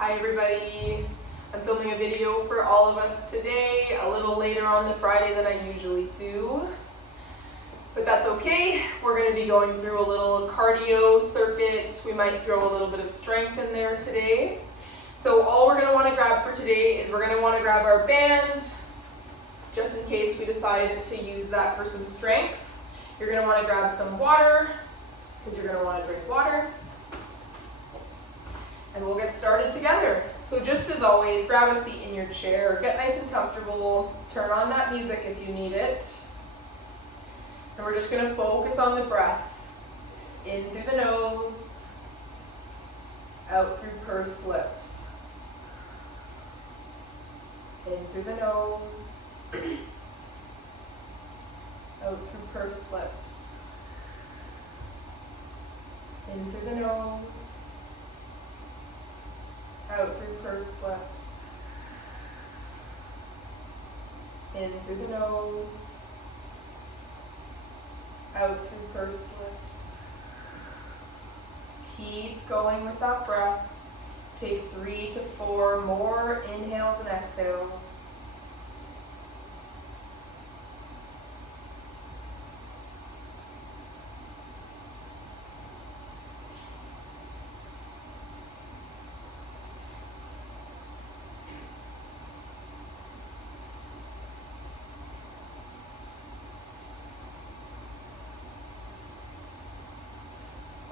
Hi everybody, I'm filming a video for all of us today, a little later on the Friday than I usually do. But that's okay, we're going to be going through a little cardio circuit. We might throw a little bit of strength in there today. So all we're going to want to grab for today is we're going to want to grab our band, just in case we decide to use that for some strength. You're going to want to grab some water, because you're going to want to drink water. And we'll get started together. So just as always, grab a seat in your chair, get nice and comfortable, turn on that music if you need it. And we're just going to focus on the breath. In through the nose, out through pursed lips. In through the nose, out through pursed lips. In through the nose, out through pursed lips. In through the nose, out through pursed lips. Keep going with that breath. Take 3 to 4 more inhales and exhales.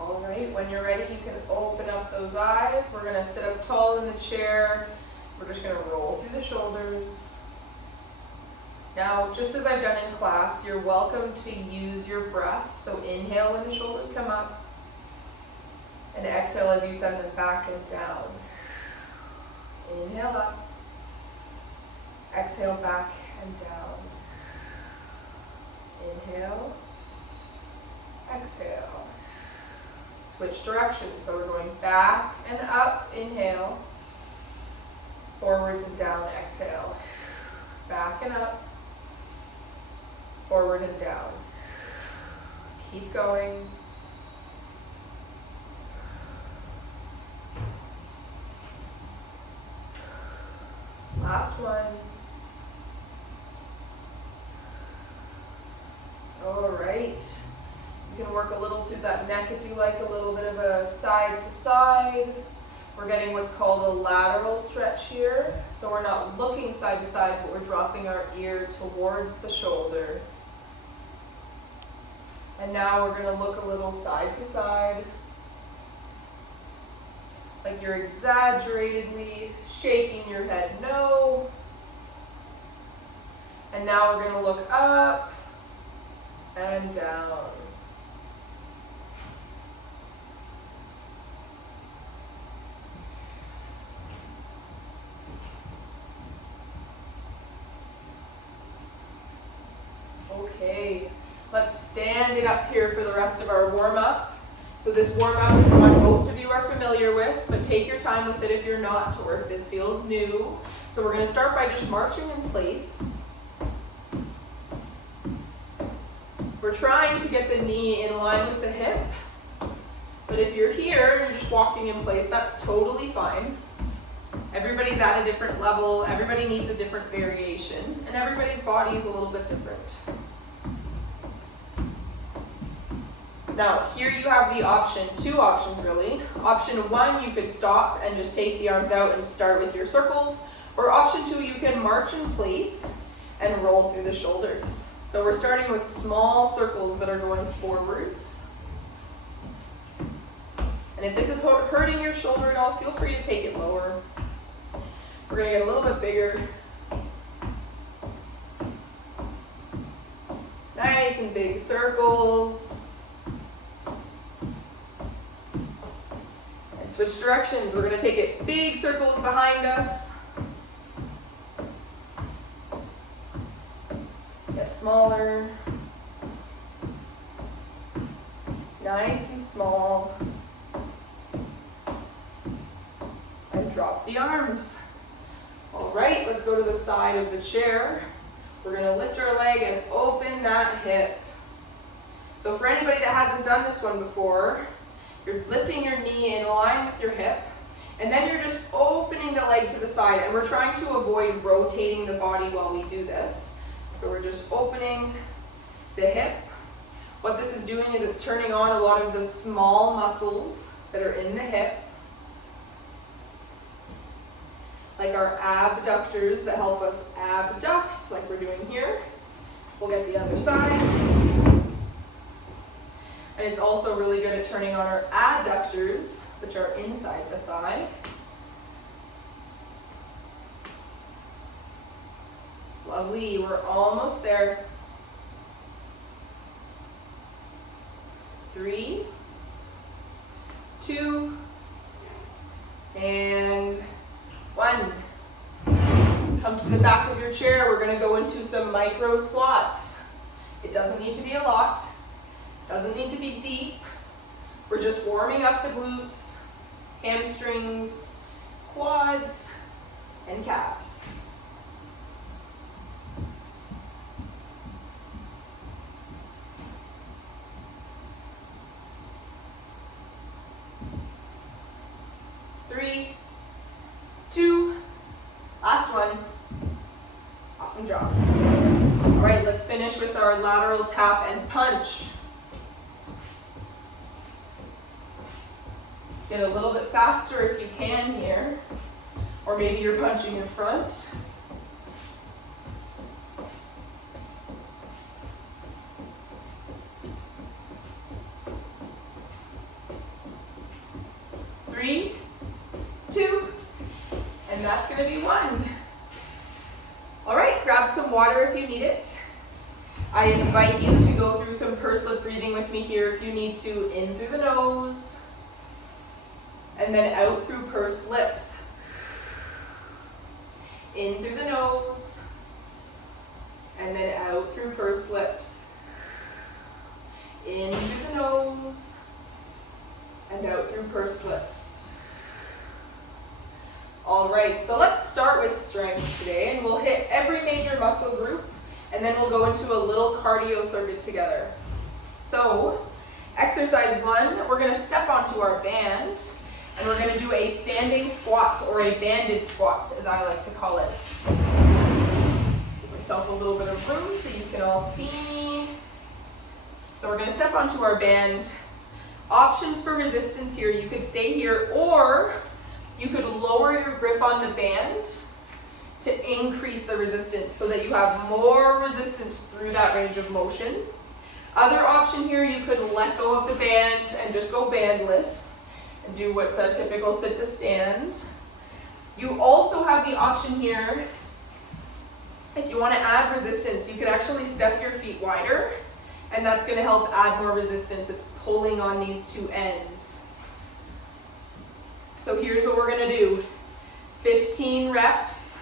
All right, when you're ready, you can open up those eyes. We're going to sit up tall in the chair. We're just going to roll through the shoulders. Now, just as I've done in class, you're welcome to use your breath. So inhale when the shoulders come up, and exhale as you send them back and down. Inhale up, exhale back and down. Inhale, exhale. Switch directions, so we're going back and up, inhale, forwards and down, exhale, back and up, forward and down. Keep going. Last one. All right. You can work a little through that neck if you like, a little bit of a side to side. We're getting what's called a lateral stretch here. So we're not looking side to side, but we're dropping our ear towards the shoulder. And now we're going to look a little side to side, like you're exaggeratedly shaking your head no. And now we're going to look up and down. Okay, let's stand it up here for the rest of our warm-up. So this warm-up is one most of you are familiar with, but take your time with it if you're not, or if this feels new. So we're going to start by just marching in place. We're trying to get the knee in line with the hip, but if you're here and you're just walking in place, that's totally fine. Everybody's at a different level, everybody needs a different variation, and everybody's body is a little bit different. Now, here you have the option, 2 options really. Option 1, you could stop and just take the arms out and start with your circles, or option 2, you can march in place and roll through the shoulders. So we're starting with small circles that are going forwards. And if this is hurting your shoulder at all, feel free to take it lower. We're going to get a little bit bigger. Nice and big circles. And switch directions. We're going to take it big circles behind us. Get smaller. Nice and small. And drop the arms. All right, let's go to the side of the chair. We're going to lift our leg and open that hip. So for anybody that hasn't done this one before, you're lifting your knee in line with your hip. And then you're just opening the leg to the side, and we're trying to avoid rotating the body while we do this. So we're just opening the hip. What this is doing is it's turning on a lot of the small muscles that are in the hip, like our abductors that help us abduct, like we're doing here. We'll get the other side. And it's also really good at turning on our adductors, which are inside the thigh. Lovely, we're almost there. 3, 2, and 1. Come to the back of your chair. We're going to go into some micro squats. It doesn't need to be a lot. Doesn't need to be deep. We're just warming up the glutes, hamstrings, quads, and calves. Three, 2, last one. Awesome job. All right, let's finish with our lateral tap and punch. Get a little bit faster if you can here, or maybe you're punching in front. Three, 2, and that's going to be 1. All right, grab some water if you need it. I invite you to go through some pursed lip breathing with me here if you need to, in through the nose, and then out through pursed lips. In through the nose, and then out through pursed lips. In through the nose, and out through pursed lips. All right, so let's start with strength today, and we'll hit every major muscle group, and then we'll go into a little cardio circuit together. So, exercise 1, we're gonna step onto our band, and we're gonna do a standing squat, or a banded squat, as I like to call it. Give myself a little bit of room so you can all see me. So we're gonna step onto our band. Options for resistance here, you could stay here, or you could lower your grip on the band to increase the resistance so that you have more resistance through that range of motion. Other option here, you could let go of the band and just go bandless and do what's a typical sit to stand. You also have the option here, if you want to add resistance, you could actually step your feet wider, and that's going to help add more resistance. It's pulling on these two ends. So here's what we're going to do. 15 reps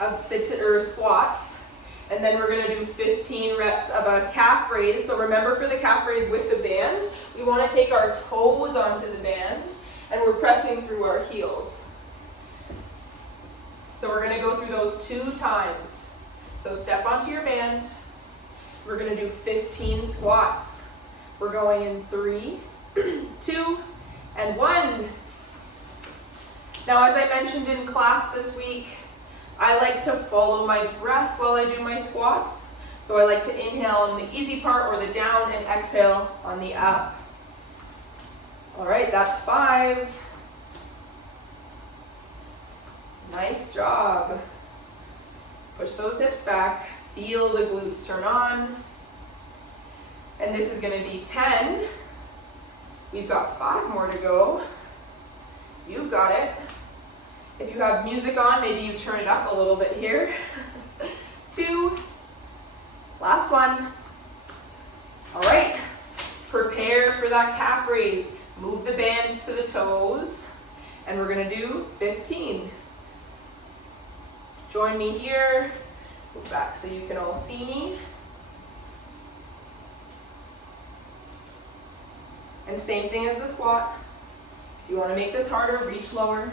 of squats, and then we're going to do 15 reps of a calf raise. So remember, for the calf raise with the band, we want to take our toes onto the band, and we're pressing through our heels. So we're going to go through those 2 times. So step onto your band. We're going to do 15 squats. We're going in 3, 2, and 1. Now, as I mentioned in class this week, I like to follow my breath while I do my squats. So I like to inhale on the easy part, or the down, and exhale on the up. All right, that's 5. Nice job. Push those hips back. Feel the glutes turn on. And this is going to be 10. We've got 5 more to go. You've got it. If you have music on, maybe you turn it up a little bit here. 2. Last one. All right. Prepare for that calf raise. Move the band to the toes. And we're going to do 15. Join me here. Move back so you can all see me. And same thing as the squat. If you want to make this harder, reach lower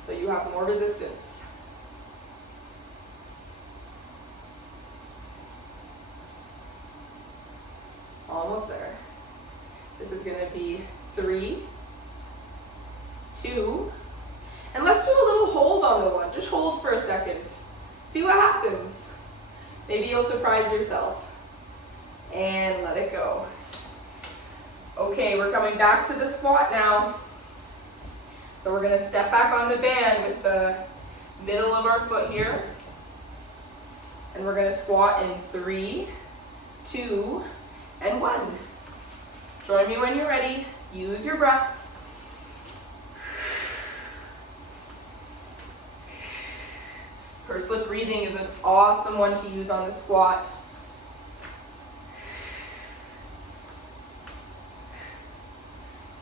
so you have more resistance. Almost there. This is going to be 3, 2, and let's do a little hold on the one. Just hold for a second. See what happens. Maybe you'll surprise yourself. And let it go. Okay, we're coming back to the squat now. So we're gonna step back on the band with the middle of our foot here. And we're gonna squat in 3, 2, and 1. Join me when you're ready. Use your breath. Pursed lip breathing is an awesome one to use on the squat.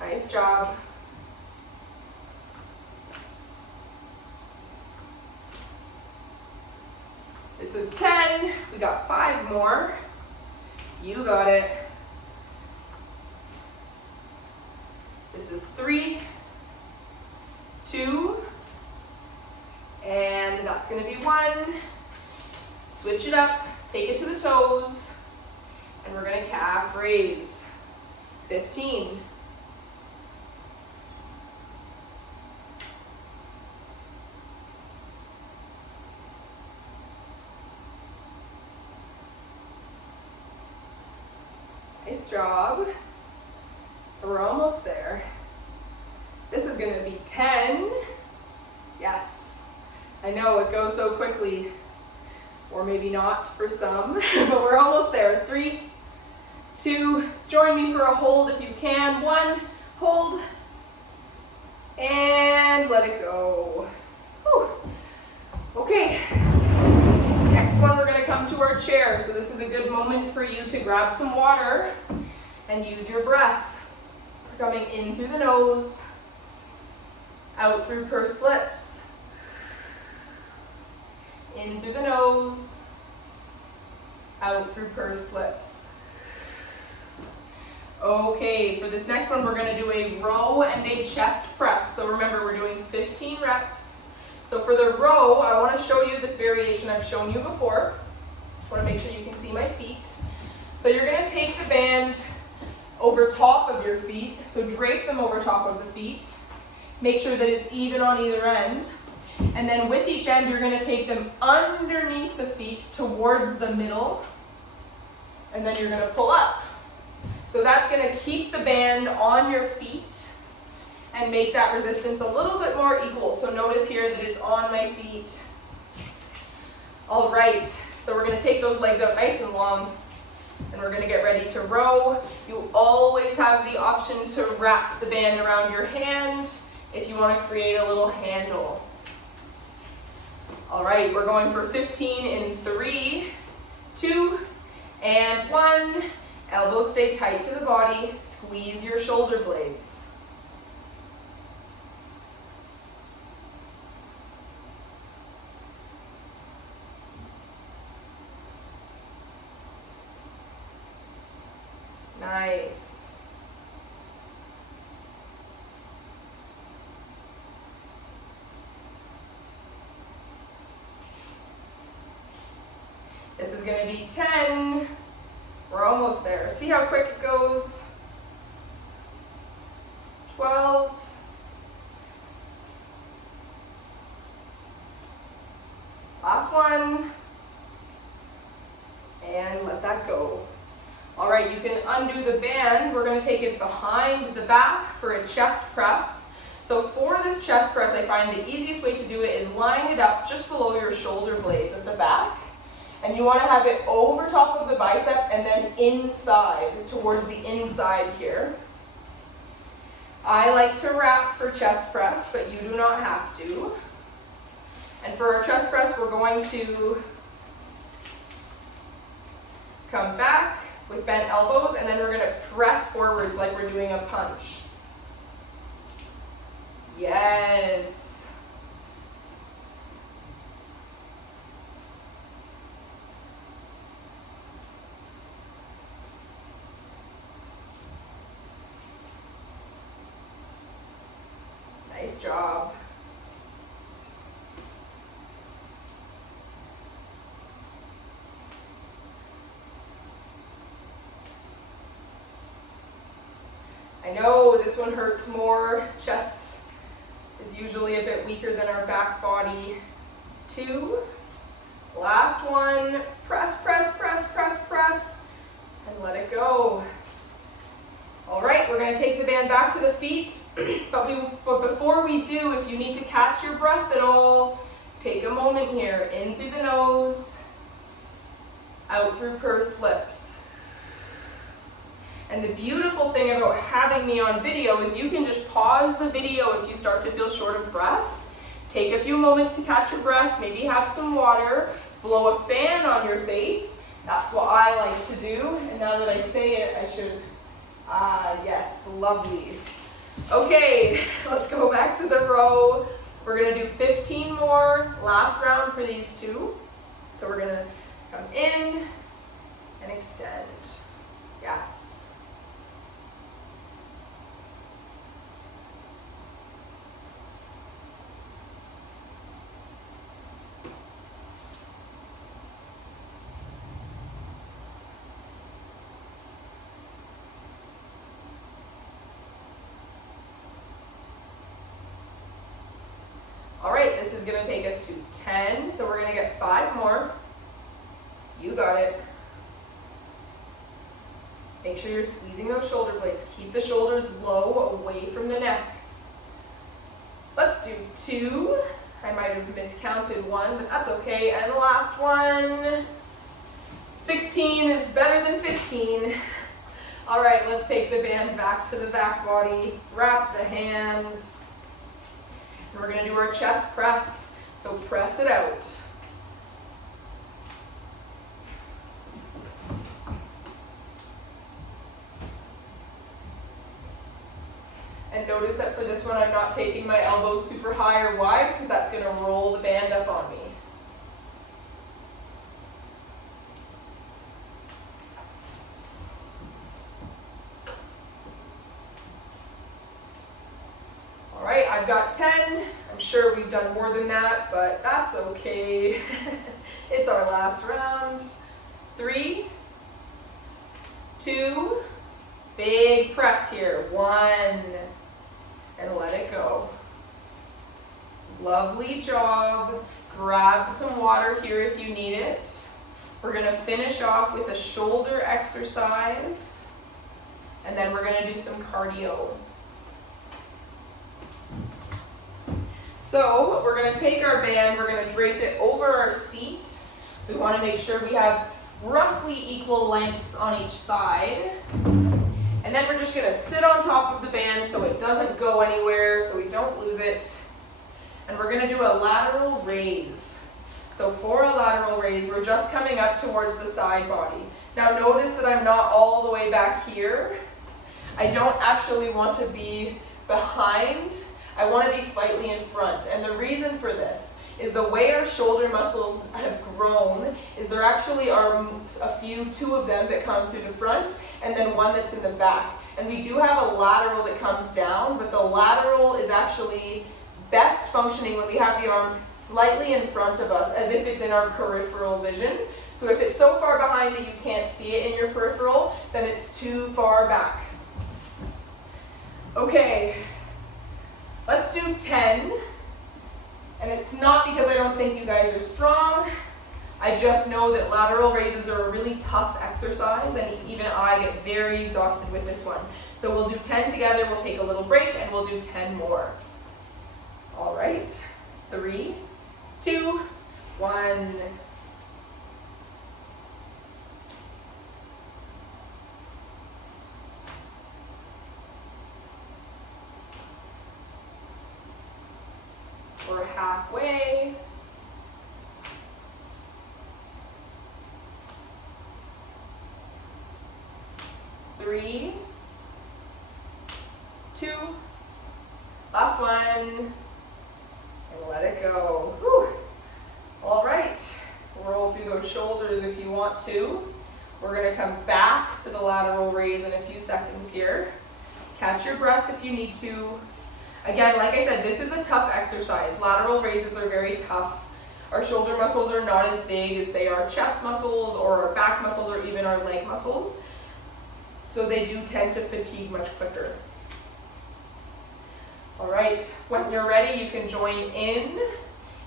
Nice job. This is 10. We got 5 more. You got it. This is 3, 2, and that's going to be 1. Switch it up, take it to the toes, and we're going to calf raise. 15. Nice job. We're almost there. This is going to be 10. Yes. I know it goes so quickly. Or maybe not for some, but we're almost there. 3, 2, join me for a hold if you can. 1, hold, and let it go. Whew. Okay. Next one, we're going to come to our chair. So this is a good moment for you to grab some water and use your breath. We're coming in through the nose, out through pursed lips. In through the nose, out through pursed lips. Okay, for this next one, we're going to do a row and a chest press. So remember, we're doing 15 reps. So for the row, I want to show you this variation I've shown you before. Just want to make sure you can see my feet. So you're going to take the band over top of your feet. So drape them over top of the feet. Make sure that it's even on either end. And then with each end, you're going to take them underneath the feet towards the middle. And then you're going to pull up. So that's going to keep the band on your feet and make that resistance a little bit more equal. So notice here that it's on my feet. All right, so we're going to take those legs out nice and long. And we're going to get ready to row. You always have the option to wrap the band around your hand if you want to create a little handle. All right, we're going for 15 in 3, 2, and 1. Elbows stay tight to the body. Squeeze your shoulder blades. Nice. This is going to be 10. We're almost there. See how quick it goes? 12. Last one. And let that go. All right, you can undo the band. We're going to take it behind the back for a chest press. So for this chest press, I find the easiest way to do it is line it up just below your shoulder blades at the back. And you want to have it over top of the bicep and then inside, towards the inside here. I like to wrap for chest press, but you do not have to. And for our chest press, we're going to come back with bent elbows, and then we're going to press forwards like we're doing a punch. Yes. Nice job. I know this one hurts more, chest usually a bit weaker than our back body. 2. Last one. Press, press, press, press, press, and let it go. All right, we're going to take the band back to the feet, but before we do, if you need to catch your breath at all, take a moment here. In through the nose, out through pursed lips. And the beautiful thing about having me on video is you can just pause the video if you start to feel short of breath. Take a few moments to catch your breath, maybe have some water, blow a fan on your face. That's what I like to do. And now that I say it, I should, yes, lovely. Okay, let's go back to the row. We're gonna do 15 more, last round for these 2. So we're gonna come in and extend, yes. All right, this is gonna take us to 10, so we're gonna get 5 more. You got it. Make sure you're squeezing those shoulder blades. Keep the shoulders low, away from the neck. Let's do 2. I might have miscounted 1, but that's okay. And the last one. 16 is better than 15. All right, let's take the band back to the back body. Wrap the hands. And we're gonna do our chest press. So press it out. And notice that for this one, I'm not taking my elbows super high or wide because that's gonna roll the band up on me. All right, I've got 10. I'm sure we've done more than that, but that's okay. It's our last round. 3, 2, big press here. 1, and let it go. Lovely job. Grab some water here if you need it. We're gonna finish off with a shoulder exercise, and then we're gonna do some cardio. So we're gonna take our band, we're gonna drape it over our seat. We wanna make sure we have roughly equal lengths on each side. And then we're just gonna sit on top of the band so it doesn't go anywhere, so we don't lose it. And we're gonna do a lateral raise. So for a lateral raise, we're just coming up towards the side body. Now notice that I'm not all the way back here. I don't actually want to be behind. I want to be slightly in front, and the reason for this is the way our shoulder muscles have grown is there actually are two of them that come through the front and then one that's in the back. And we do have a lateral that comes down, but the lateral is actually best functioning when we have the arm slightly in front of us as if it's in our peripheral vision. So if it's so far behind that you can't see it in your peripheral, then it's too far back. Okay. Let's do 10, and it's not because I don't think you guys are strong. I just know that lateral raises are a really tough exercise, and even I get very exhausted with this one. So we'll do 10 together, we'll take a little break, and we'll do 10 more. All right, 3, 2, 1. We're halfway. 3, 2, last one, and let it go. Whew. All right, roll through those shoulders if you want to. We're gonna come back to the lateral raise in a few seconds here. Catch your breath if you need to. Again, like I said, this is a tough exercise. Lateral raises are very tough. Our shoulder muscles are not as big as, say, our chest muscles or our back muscles or even our leg muscles. So they do tend to fatigue much quicker. All right, when you're ready, you can join in.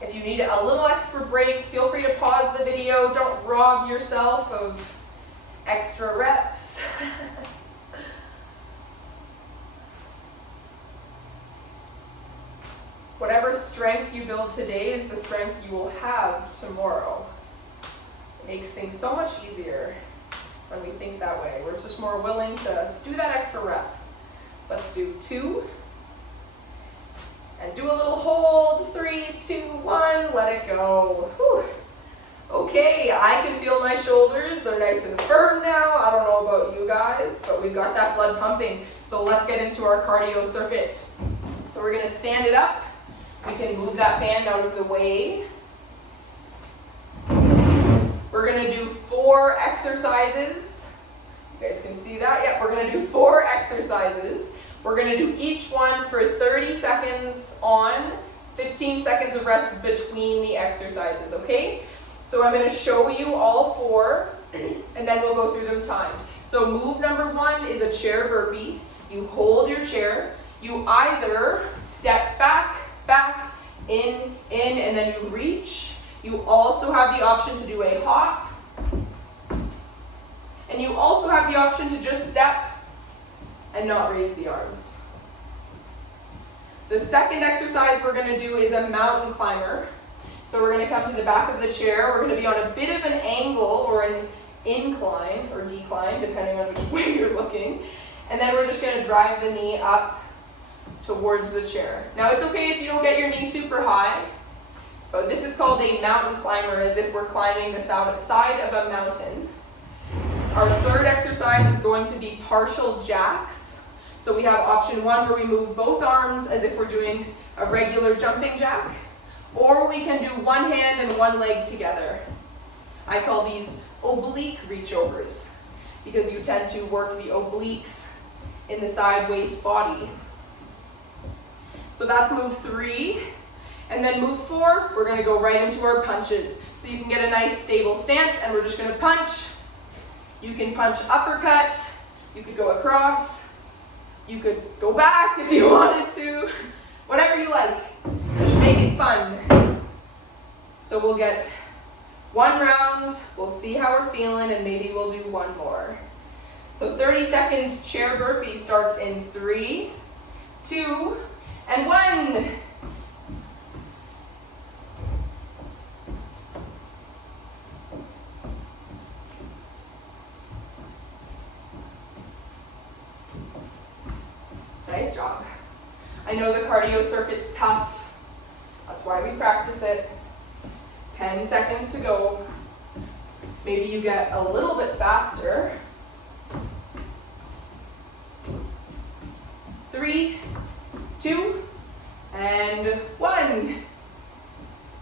If you need a little extra break, feel free to pause the video. Don't rob yourself of extra reps. Whatever strength you build today is the strength you will have tomorrow. It makes things so much easier when we think that way. We're just more willing to do that extra rep. Let's do 2. And do a little hold. 3, 2, 1. Let it go. Whew. Okay, I can feel my shoulders. They're nice and firm now. I don't know about you guys, but we've got that blood pumping. So let's get into our cardio circuit. So we're going to stand it up. We can move that band out of the way. We're going to do 4 exercises. You guys can see that? Yep, we're going to do 4 exercises. We're going to do each one for 30 seconds on, 15 seconds of rest between the exercises, okay? So I'm going to show you all 4, and then we'll go through them timed. So move number 1 is a chair burpee. You hold your chair. You either step back, in, and then you reach. You also have the option to do a hop. And you also have the option to just step and not raise the arms. The second exercise we're going to do is a mountain climber. So we're going to come to the back of the chair. We're going to be on a bit of an angle or an incline or decline, depending on which way you're looking. And then we're just going to drive the knee up towards the chair. Now it's okay if you don't get your knee super high, but this is called a mountain climber, as if we're climbing the side of a mountain. Our third exercise is going to be partial jacks. So we have option 1 where we move both arms as if we're doing a regular jumping jack, or we can do one hand and one leg together. I call these oblique reach-overs because you tend to work the obliques in the side waist body. So that's move 3. And then move 4, we're going to go right into our punches. So you can get a nice stable stance, and we're just going to punch. You can punch uppercut. You could go across. You could go back if you wanted to. Whatever you like. Just make it fun. So we'll get 1 round. We'll see how we're feeling, and maybe we'll do 1 more. So 30-second chair burpee starts in 3, 2, and 1. Nice job. I know the cardio circuit's tough. That's why we practice it. 10 seconds to go. Maybe you get a little bit faster. 3, 2, and 1.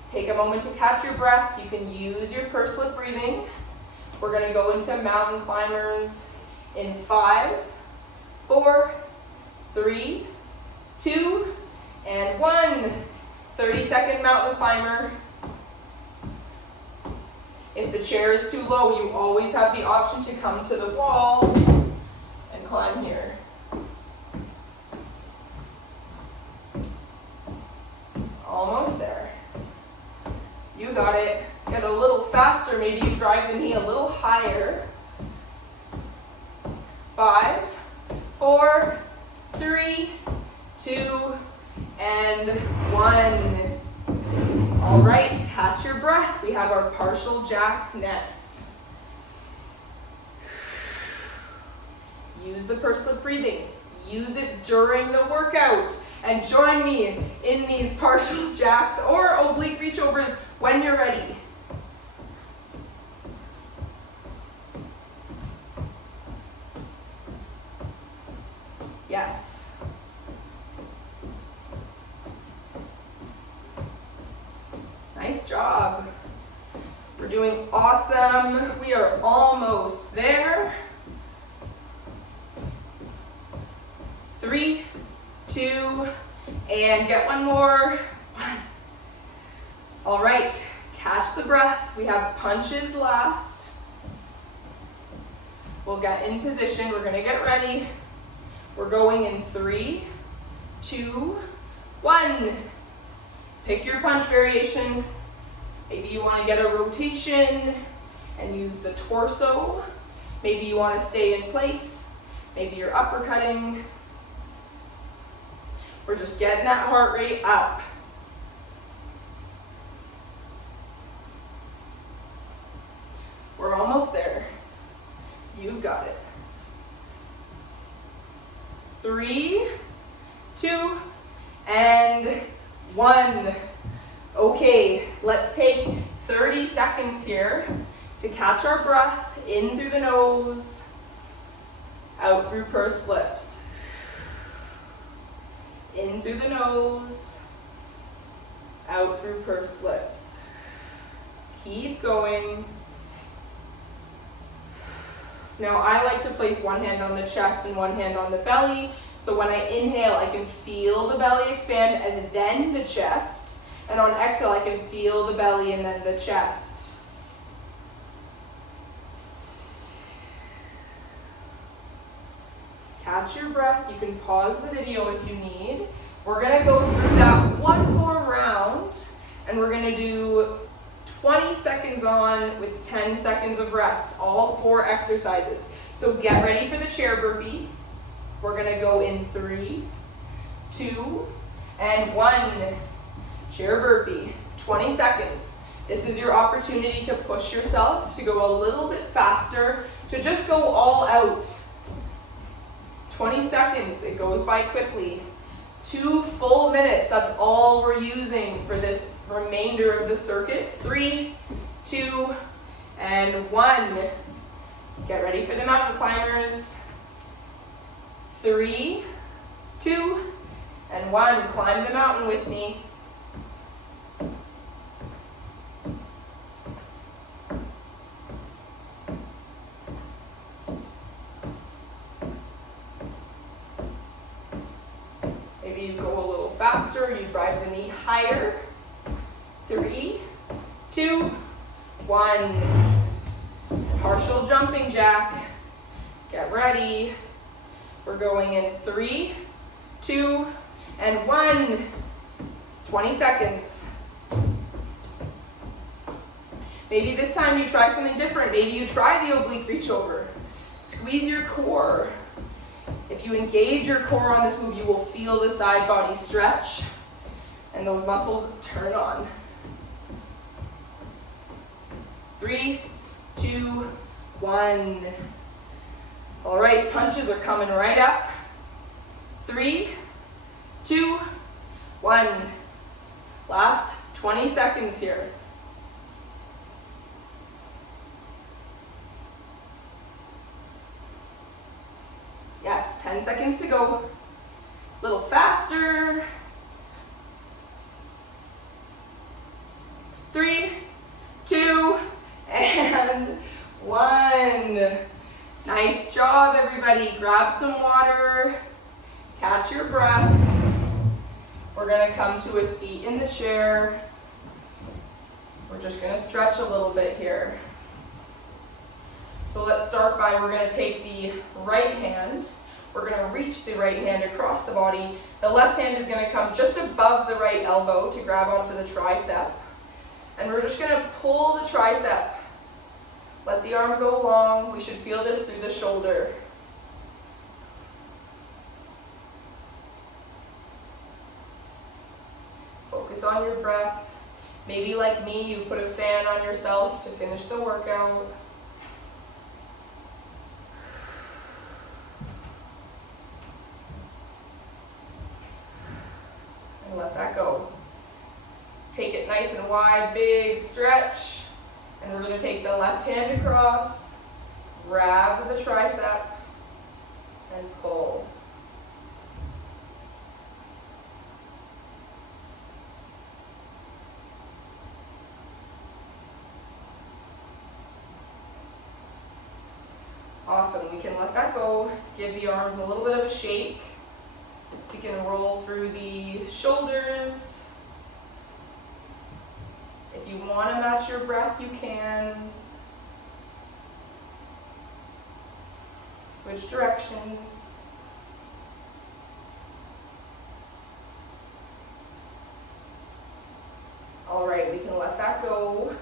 Take a moment to catch your breath. You can use your pursed lip breathing. We're going to go into mountain climbers in 5, 4, 3, 2, and 1. 30-second mountain climber. If the chair is too low, you always have the option to come to the wall and climb here. Almost there. You got it. Get a little faster. Maybe you drive the knee a little higher. 5, 4, 3, 2, and 1. All right, catch your breath. We have our partial jacks next. Use the pursed lip breathing. Use it during the workout. And join me in these partial jacks or oblique reach-overs when you're ready. Yes. Nice job. We're doing awesome. We are almost there. 3, 2, and get 1 more. 1. All right, catch the breath. We have punches last. We'll get in position. We're going to get ready. We're going in 3, 2, 1. Pick your punch variation. Maybe you want to get a rotation and use the torso. Maybe you want to stay in place. Maybe you're uppercutting. We're just getting that heart rate up. We're almost there. You've got it. 3, 2, and 1. Okay, let's take 30 seconds here to catch our breath in through the nose, out through pursed lips. In through the nose, out through pursed lips. Keep going. Now I like to place one hand on the chest and one hand on the belly. So when I inhale, I can feel the belly expand and then the chest. And on exhale, I can feel the belly and then the chest. Catch your breath. You can pause the video if you need. We're gonna go through that one more round and we're gonna do 20 seconds on with 10 seconds of rest, all 4 exercises. So get ready for the chair burpee. We're gonna go in 3, 2, and 1. Chair burpee, 20 seconds. This is your opportunity to push yourself, to go a little bit faster, to just go all out. 20 seconds, it goes by quickly. 2 full minutes, that's all we're using for this remainder of the circuit. 3, 2, and 1. Get ready for the mountain climbers. 3, 2, and 1. Climb the mountain with me. Maybe you go a little faster, you drive the knee higher. 3, 2, 1. Partial jumping jack. Get ready. We're going in 3, 2, and 1. 20 seconds. Maybe this time you try something different. Maybe you try the oblique reach over. Squeeze your core. If you engage your core on this move, you will feel the side body stretch and those muscles turn on. 3, 2, 1. All right, punches are coming right up. 3, 2, 1. Last 20 seconds here. Yes, 10 seconds to go. A little faster. 3, 2, and 1. Nice job, everybody. Grab some water. Catch your breath. We're gonna come to a seat in the chair. We're just gonna stretch a little bit here. So let's start by, we're gonna take the right hand. We're gonna reach the right hand across the body. The left hand is gonna come just above the right elbow to grab onto the tricep. And we're just gonna pull the tricep. Let the arm go long. We should feel this through the shoulder. Focus on your breath. Maybe like me, you put a fan on yourself to finish the workout. And let that go. Take it nice and wide, big stretch. And we're going to take the left hand across, grab the tricep, and pull. Awesome, we can let that go, give the arms a little bit of a shake. We can roll through the shoulders. If you want to match your breath, you can. Switch directions. All right, we can let that go.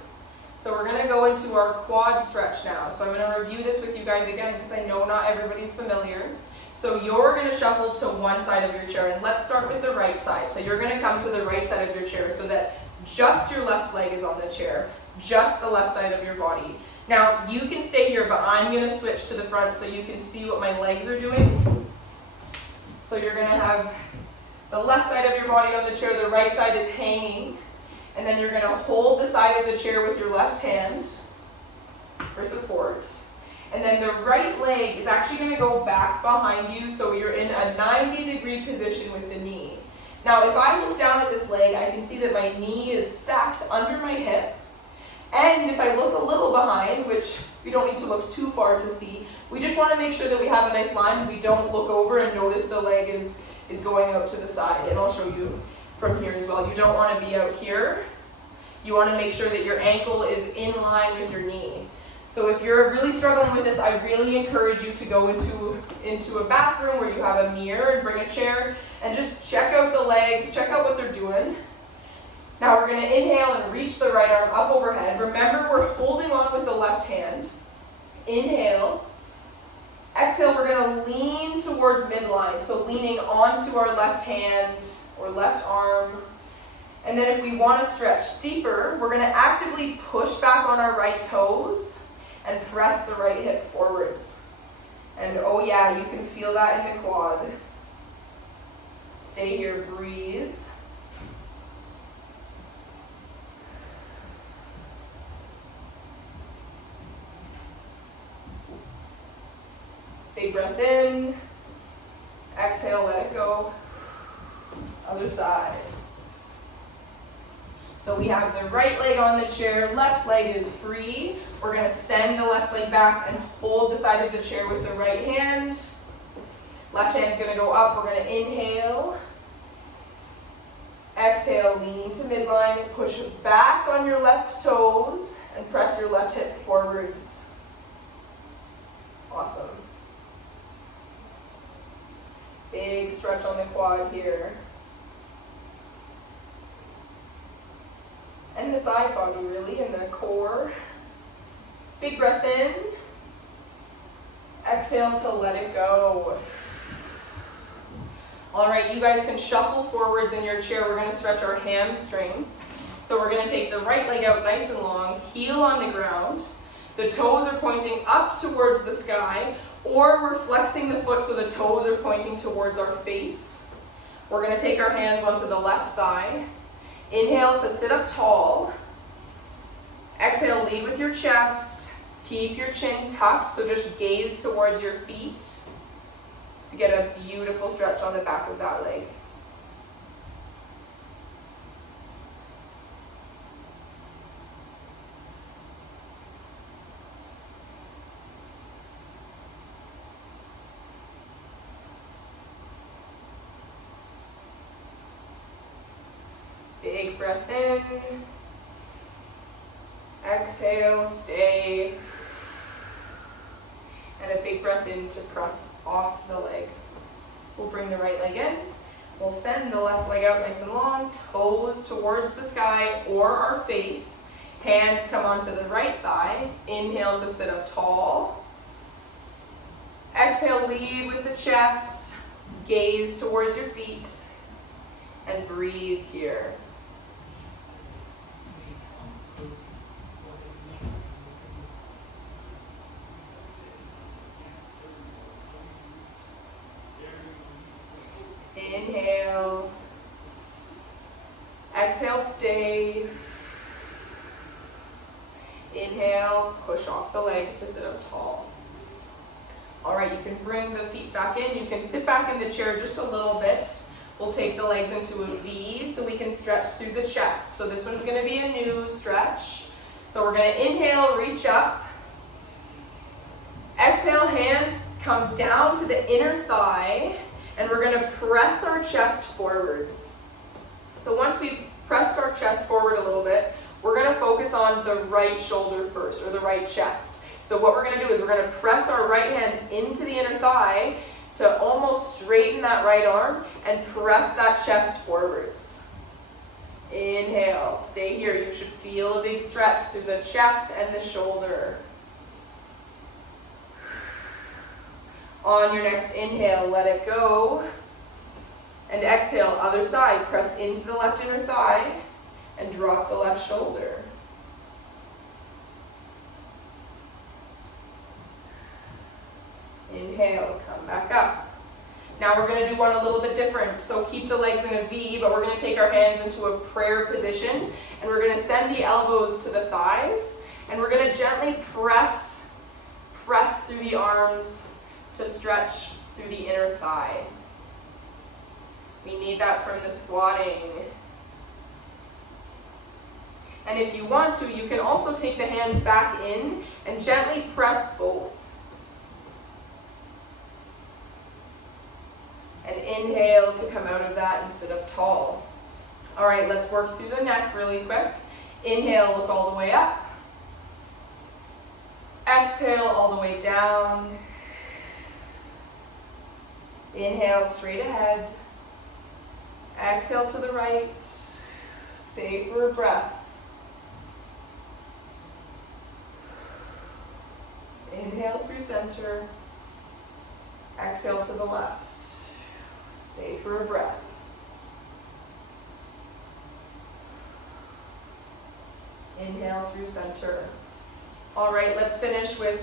So we're gonna go into our quad stretch now. So I'm gonna review this with you guys again because I know not everybody's familiar. So you're gonna shuffle to one side of your chair, and let's start with the right side. So you're gonna come to the right side of your chair so that just your left leg is on the chair, just the left side of your body. Now you can stay here, but I'm gonna switch to the front so you can see what my legs are doing. So you're gonna have the left side of your body on the chair, the right side is hanging. And then you're going to hold the side of the chair with your left hand for support. And then the right leg is actually going to go back behind you, so you're in a 90-degree position with the knee. Now, if I look down at this leg, I can see that my knee is stacked under my hip. And if I look a little behind, which we don't need to look too far to see, we just want to make sure that we have a nice line. We don't look over and notice the leg is going out to the side. And I'll show you from here as well. You don't want to be out here. You want to make sure that your ankle is in line with your knee. So if you're really struggling with this, I really encourage you to go into a bathroom where you have a mirror and bring a chair and just check out the legs, check out what they're doing. Now we're going to inhale and reach the right arm up overhead. Remember, we're holding on with the left hand. Inhale. Exhale, we're going to lean towards midline. So leaning onto our left hand or left arm. And then if we want to stretch deeper, we're going to actively push back on our right toes and press the right hip forwards. And oh yeah, you can feel that in the quad. Stay here, breathe. Big breath in. Exhale, let it go. Other side. So we have the right leg on the chair, left leg is free. We're going to send the left leg back and hold the side of the chair with the right hand. Left hand's going to go up. We're going to inhale. Exhale, lean to midline. Push back on your left toes and press your left hip forwards. Awesome. Big stretch on the quad here. And the side body really, and the core. Big breath in. Exhale to let it go. All right, you guys can shuffle forwards in your chair. We're going to stretch our hamstrings. So we're going to take the right leg out nice and long, heel on the ground. The toes are pointing up towards the sky, or we're flexing the foot so the toes are pointing towards our face. We're going to take our hands onto the left thigh. Inhale to sit up tall. Exhale, lead with your chest. Keep your chin tucked, so just gaze towards your feet to get a beautiful stretch on the back of that leg. Big breath in. Exhale, stay. And a big breath in to press off the leg. We'll bring the right leg in. We'll send the left leg out nice and long, toes towards the sky or our face. Hands come onto the right thigh. Inhale to sit up tall. Exhale, lead with the chest. Gaze towards your feet. And breathe here. Inhale. Exhale, stay. Inhale, push off the leg to sit up tall. All right, you can bring the feet back in. You can sit back in the chair just a little bit. We'll take the legs into a V so we can stretch through the chest. So this one's going to be a new stretch. So we're going to inhale, reach up. Exhale, hands come down to the inner thigh. And we're going to press our chest forwards. So once we've pressed our chest forward a little bit, we're going to focus on the right shoulder first, or the right chest. So what we're going to do is we're going to press our right hand into the inner thigh to almost straighten that right arm and press that chest forwards. Inhale, stay here. You should feel a big stretch through the chest and the shoulder. On your next inhale, let it go. And exhale, other side. Press into the left inner thigh and drop the left shoulder. Inhale, come back up. Now we're going to do one a little bit different. So keep the legs in a V, but we're going to take our hands into a prayer position, and we're going to send the elbows to the thighs, and we're going to gently press through the arms to stretch through the inner thigh. We need that from the squatting. And if you want to, you can also take the hands back in and gently press both. And inhale to come out of that and sit up tall. All right, let's work through the neck really quick. Inhale, look all the way up. Exhale, all the way down. Inhale, straight ahead. Exhale to the right. Stay for a breath. Inhale through center. Exhale to the left. Stay for a breath. Inhale through center. All right, let's finish with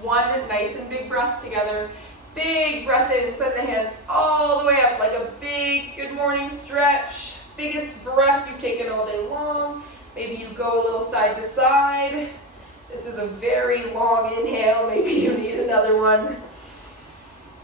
one nice and big breath together. Big breath in, send the hands all the way up like a big good morning stretch. Biggest breath you've taken all day long. Maybe you go a little side to side. This is a very long inhale. Maybe you need another one.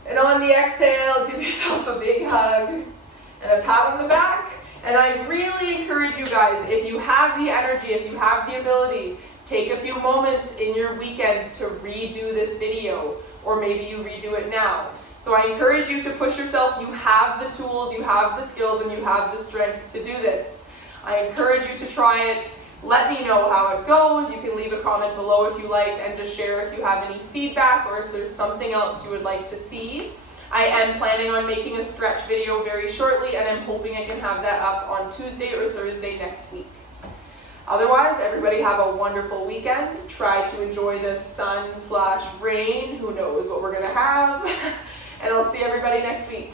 And on the exhale, give yourself a big hug and a pat on the back. And I really encourage you guys, if you have the energy, if you have the ability, take a few moments in your weekend to redo this video, or maybe you redo it now. So I encourage you to push yourself. You have the tools, you have the skills, and you have the strength to do this. I encourage you to try it. Let me know how it goes. You can leave a comment below if you like, and just share if you have any feedback or if there's something else you would like to see. I am planning on making a stretch video very shortly, and I'm hoping I can have that up on Tuesday or Thursday next week. Otherwise, everybody have a wonderful weekend. Try to enjoy the sun/rain. Who knows what we're going to have. And I'll see everybody next week.